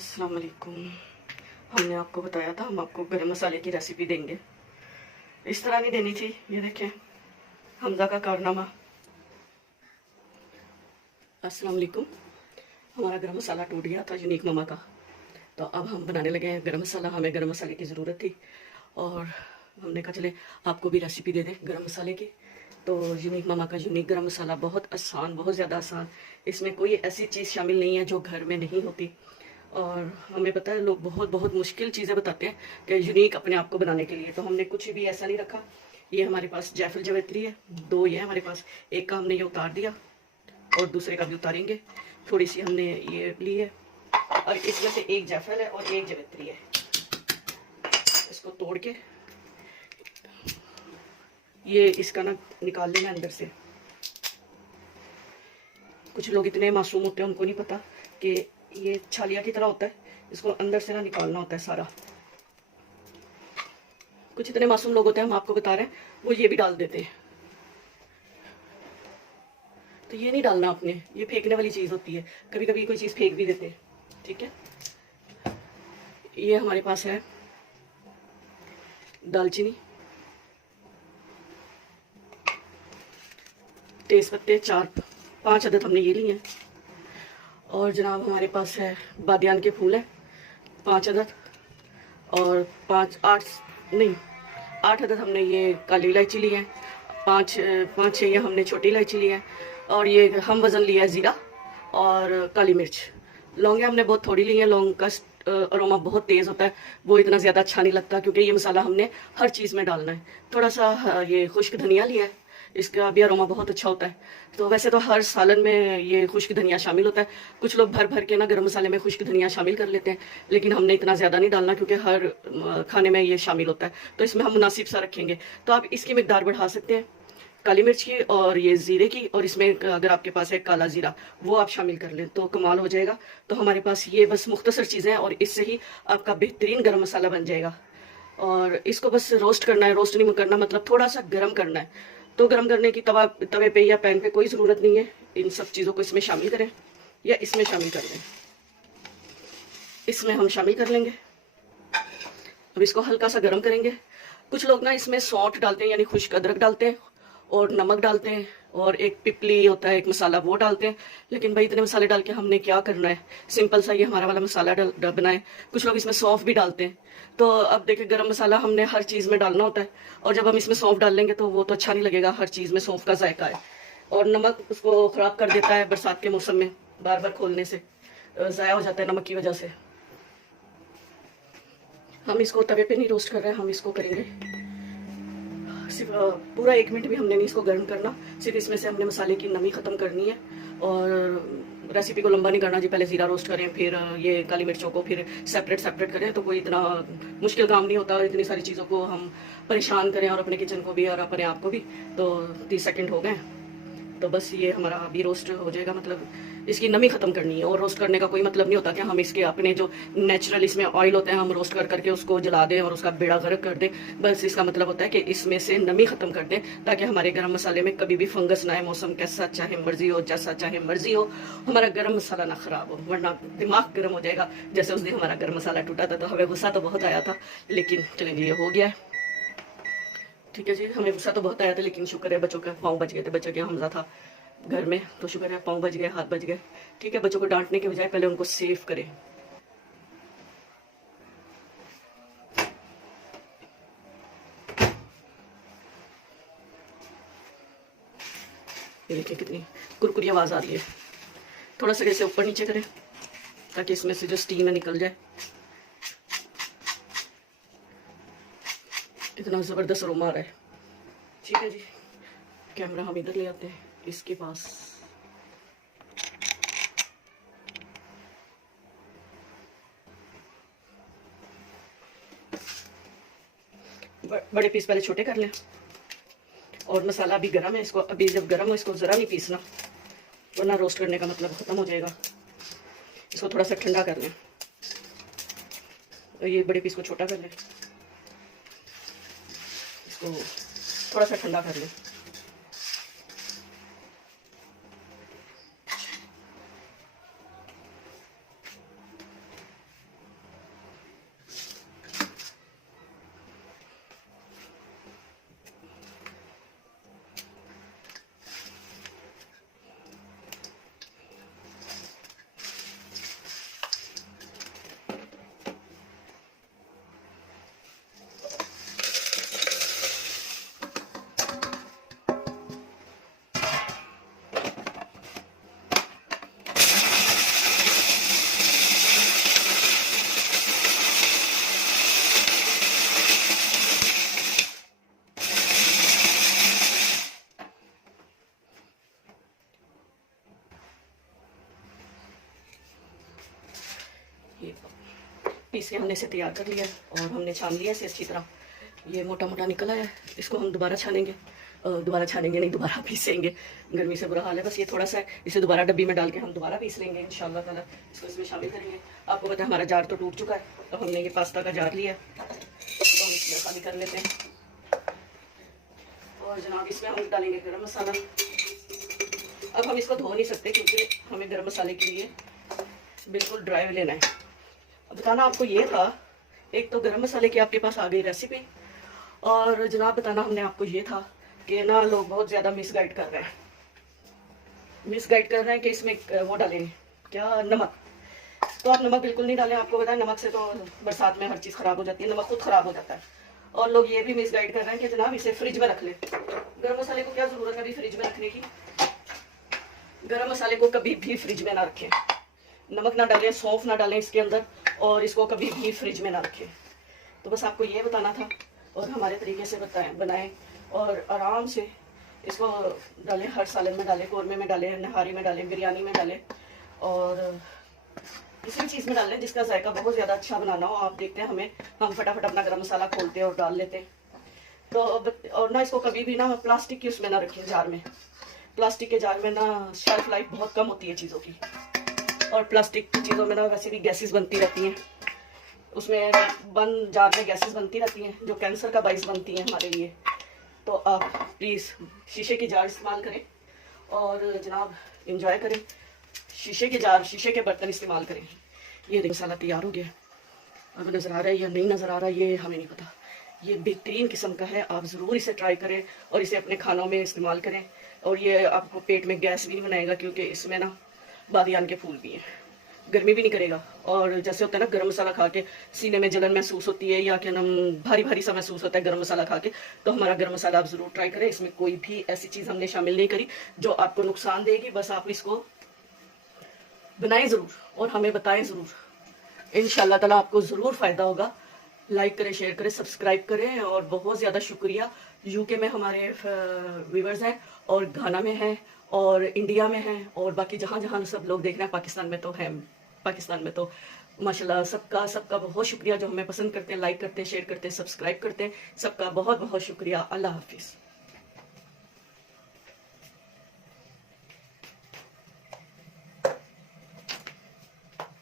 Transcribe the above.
अस्सलाम वालेकुम। हमने आपको बताया था हम आपको गरम मसाले की रेसिपी देंगे। इस तरह नहीं देनी थी। ये देखें हमजा का कारनामा। अस्सलाम वालेकुम। हमारा गरम मसाला टूट गया था यूनिक मामा का, तो अब हम बनाने लगे हैं गरम मसाला। हमें गरम मसाले की ज़रूरत थी और हमने कहा चले आपको भी रेसिपी दे दें गरम मसाले की। तो यूनिक मामा का यूनिक गरम मसाला बहुत आसान, बहुत ज़्यादा आसान। इसमें कोई ऐसी चीज़ शामिल नहीं है जो घर में नहीं होती। और हमें पता है लोग बहुत बहुत मुश्किल चीज़ें बताते हैं कि यूनिक अपने आप को बनाने के लिए, तो हमने कुछ भी ऐसा नहीं रखा। ये हमारे पास जायफल जावित्री है, 2 ये है हमारे पास। एक का हमने ये उतार दिया और दूसरे का भी उतारेंगे। थोड़ी सी हमने ये ली है और इसमें से एक जायफल है और एक जावित्री है। इसको तोड़ के ये इसका ना निकाल लेना अंदर से। कुछ लोग इतने मासूम होते हैं उनको नहीं पता कि ये छालिया की तरह होता है, इसको अंदर से ना निकालना होता है सारा। कुछ इतने मासूम लोग होते हैं, हम आपको बता रहे हैं, वो ये भी डाल देते हैं। तो ये नहीं डालना आपने, ये फेंकने वाली चीज़ होती है। कभी कभी कोई चीज़ फेंक भी देते हैं, ठीक है। ये हमारे पास है दालचीनी, तेज पत्ते 4-5 अदद हमने ये लिए हैं। और जनाब हमारे पास है बादियान के फूल है 5 अदद, और 8 अदद हमने ये काली इलायची ली है। 5-6 ये हमने छोटी इलायची ली है। और ये हम वज़न लिया है ज़ीरा और काली मिर्च। लौंगे हमने बहुत थोड़ी ली है। लौंग का अरोमा बहुत तेज़ होता है, वो इतना ज़्यादा अच्छा नहीं लगता, क्योंकि ये मसाला हमने हर चीज़ में डालना है। थोड़ा सा ये खुश्क धनिया लिया है, इसका भी अरोमा बहुत अच्छा होता है। तो वैसे तो हर सालन में ये खुश्क धनिया शामिल होता है। कुछ लोग भर भर के ना गरम मसाले में खुश्क धनिया शामिल कर लेते हैं, लेकिन हमने इतना ज़्यादा नहीं डालना, क्योंकि हर खाने में ये शामिल होता है। तो इसमें हम मुनासिब सा रखेंगे। तो आप इसकी मिकदार बढ़ा सकते हैं, काली मिर्च की और ये ज़ीरे की, और इसमें अगर आपके पास है काला ज़ीरा वो आप शामिल कर लें तो कमाल हो जाएगा। तो हमारे पास ये बस मुख्तसर चीज़ें हैं और इससे ही आपका बेहतरीन गरम मसाला बन जाएगा। और इसको बस रोस्ट करना है, रोस्ट नहीं करना, मतलब थोड़ा सा गर्म करना है। तो गर्म करने की तवे पे या पैन पे कोई ज़रूरत नहीं है। इन सब चीज़ों को इसमें शामिल करें या इसमें शामिल कर लें। इसमें हम शामिल कर लेंगे। अब इसको हल्का सा गर्म करेंगे। कुछ लोग ना इसमें सौंठ डालते हैं, यानी खुश्क अदरक डालते हैं, और नमक डालते हैं, और एक पिपली होता है एक मसाला, वो डालते हैं। लेकिन भाई इतने मसाले डाल के हमने क्या करना है, सिंपल सा ये हमारा वाला मसाला बनाए। कुछ लोग इसमें सौंफ भी डालते हैं। तो अब देखिए गरम मसाला हमने हर चीज़ में डालना होता है, और जब हम इसमें सौंफ डाल लेंगे तो वो तो अच्छा नहीं लगेगा। हर चीज़ में सौंफ का जायका है, और नमक उसको ख़राब कर देता है। बरसात के मौसम में बार बार खोलने से ज़ाया हो जाता है नमक की वजह से। हम इसको तवे पे नहीं रोस्ट कर रहे हैं, हम इसको करेंगे सिर्फ पूरा 1 मिनट भी हमने नहीं इसको गर्म करना। सिर्फ इसमें से हमने मसाले की नमी ख़त्म करनी है। और रेसिपी को लंबा नहीं करना जी, पहले ज़ीरा रोस्ट करें, फिर ये काली मिर्चों को फिर सेपरेट करें, तो कोई इतना मुश्किल काम नहीं होता। इतनी सारी चीज़ों को हम परेशान करें, और अपने किचन को भी और अपने आप को भी। तो 30 सेकंड हो गए, तो बस ये हमारा अभी रोस्ट हो जाएगा। मतलब इसकी नमी ख़त्म करनी है। और रोस्ट करने का कोई मतलब नहीं होता कि हम इसके अपने जो नेचुरल इसमें ऑयल होते हैं हम रोस्ट करके उसको जला दें और उसका बेड़ा गर्क कर दें। बस इसका मतलब होता है कि इसमें से नमी ख़त्म कर दें, ताकि हमारे गरम मसाले में कभी भी फंगस ना आए। मौसम कैसा चाहे मर्जी हो, जैसा चाहे मर्जी हो, हमारा गरम मसाला ना ख़राब हो, वरना दिमाग गर्म हो जाएगा। जैसे उस दिन हमारा गरम मसाला टूटा था, तो हमें गुस्सा तो बहुत आया था, लेकिन चलें ये हो गया है। ठीक है जी, हमें गुस्सा तो बहुत आया था, लेकिन शुक्र है बच्चों के पाँव बच गए थे। बच्चों के हमजा था घर में, तो शुक्र है पाँव बच गए, हाथ बच गए। ठीक है, बच्चों को डांटने के बजाय पहले उनको सेव करें। ये देखिए कितनी कुरकुरी आवाज़ आ रही है। थोड़ा सा ऐसे ऊपर नीचे करें ताकि इसमें से जो स्टीम है निकल जाए। इतना ज़बरदस्त अरोमा आ रहा है। ठीक है जी, कैमरा हम इधर ले आते हैं इसके पास। बड़े पीस पहले छोटे कर लें। और मसाला अभी गर्म है, इसको अभी जब गर्म हो इसको ज़रा नहीं पीसना, वरना रोस्ट करने का मतलब ख़त्म हो जाएगा। इसको थोड़ा सा ठंडा कर लें। और ये बड़े पीस को छोटा कर लें, इसको थोड़ा सा ठंडा कर लें। ये पीस के हमने इसे तैयार कर लिया और हमने छान लिया इसे अच्छी तरह। ये मोटा मोटा निकल आया है, इसको हम दोबारा छानेंगे, दोबारा पीसेंगे, गर्मी से बुरा हाल है। बस ये थोड़ा सा है, इसे दोबारा डब्बी में डाल के हम दोबारा पीस लेंगे इंशाल्लाह ताला, इसको इसमें शामिल करेंगे। आपको पता है हमारा जार तो टूट चुका है, तो हमने ये पास्ता का जार लिया, तो हम इसमें खाली कर लेते हैं। और जनाब इसमें हम डालेंगे गरम मसाला। अब हम इसको धो नहीं सकते क्योंकि हमें गरम मसाले के लिए बिल्कुल ड्राई लेना है। अब बताना आपको ये था, एक तो गरम मसाले की आपके पास आ गई रेसिपी, और जनाब बताना हमने आपको ये था कि ना लोग बहुत ज़्यादा मिसगाइड कर रहे हैं कि इसमें वो डालेंगे क्या, नमक। तो आप नमक बिल्कुल नहीं डालें। आपको बताएं नमक से तो बरसात में हर चीज़ ख़राब हो जाती है, नमक खुद ख़राब हो जाता है। और लोग ये भी मिसगाइड कर रहे हैं कि जनाब इसे फ्रिज में रख ले। गरम मसाले को क्या ज़रूरत है अभी फ्रिज में रखने की? गरम मसाले को कभी भी फ्रिज में ना रखें, नमक ना डालें, सौंफ ना डालें इसके अंदर, और इसको कभी भी फ्रिज में ना रखें। तो बस आपको ये बताना था, और हमारे तरीके से बनाएं और आराम से इसको डालें। हर सालन में डालें, कौरमे में डालें, नहारी में डालें, बिरयानी में डालें, और किसी भी चीज़ में डालें जिसका जायका बहुत ज़्यादा अच्छा बनाना हो। आप देखते हैं हम फटाफट अपना गरम मसाला खोलते हैं और डाल लेते हैं। तो और ना इसको कभी भी ना प्लास्टिक की उसमें ना रखें, जार में। प्लास्टिक के जार में ना शेल्फ लाइफ बहुत कम होती है चीज़ों की, और प्लास्टिक की चीज़ों में ना वैसे भी गैसेस बनती रहती हैं, उसमें बंद जार में गैसेस बनती रहती हैं जो कैंसर का बाइस बनती हैं हमारे लिए। तो आप प्लीज़ शीशे की जार इस्तेमाल करें और जनाब इंजॉय करें। शीशे के जार, शीशे के बर्तन इस्तेमाल करें। ये मसाला तैयार हो गया, अब नज़र आ रहा है या नहीं नज़र आ रहा ये हमें नहीं पता। ये बेहतरीन किस्म का है, आप ज़रूर इसे ट्राई करें और इसे अपने खानों में इस्तेमाल करें। और ये आपको पेट में गैस भी नहीं बनाएगा क्योंकि इसमें ना बादियान के फूल भी हैं, गर्मी भी नहीं करेगा। और जैसे होता है ना गरम मसाला खा के सीने में जलन महसूस होती है या क्या नाम भारी भारी सा महसूस होता है गरम मसाला खा के, तो हमारा गरम मसाला आप ज़रूर ट्राई करें। इसमें कोई भी ऐसी चीज़ हमने शामिल नहीं करी जो आपको नुकसान देगी। बस आप इसको बनाएं ज़रूर और हमें बताएं ज़रूर। इंशाल्लाह ताला आपको ज़रूर फ़ायदा होगा। लाइक करें, शेयर करें, सब्सक्राइब करें। और बहुत ज़्यादा शुक्रिया। यूके में हमारे व्यूवर्स हैं, और घाना में हैं, और इंडिया में हैं, और बाकी जहाँ जहाँ सब लोग देख रहे हैं। पाकिस्तान में तो माशाल्लाह सबका बहुत शुक्रिया जो हमें पसंद करते हैं, लाइक करते हैं, शेयर करते हैं, सब्सक्राइब करते हैं। सबका बहुत बहुत शुक्रिया। अल्लाह हाफिज़।